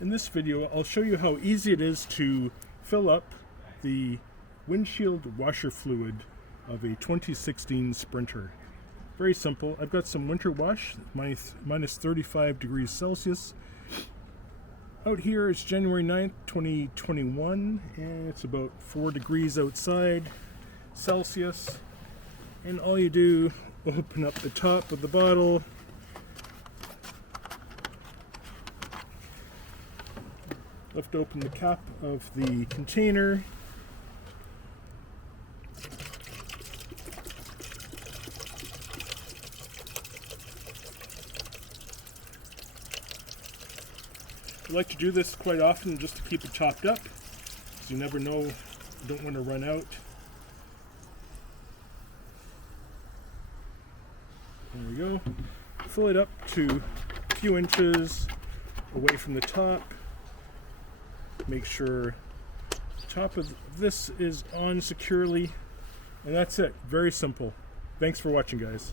In this video, I'll show you how easy it is to fill up the windshield washer fluid of a 2016 Sprinter. Very simple. I've got some winter wash, minus 35 degrees Celsius. Out here it's January 9th, 2021, and it's about 4 degrees outside Celsius. And all you do, open up the top of the bottle, lift open the cap of the container, I like to do this quite often just to keep it topped up, because you never know, you don't want to run out. There we go. Fill it up to a few inches away from the top. Make sure the top of this is on securely, and that's it. Very simple. Thanks for watching, guys.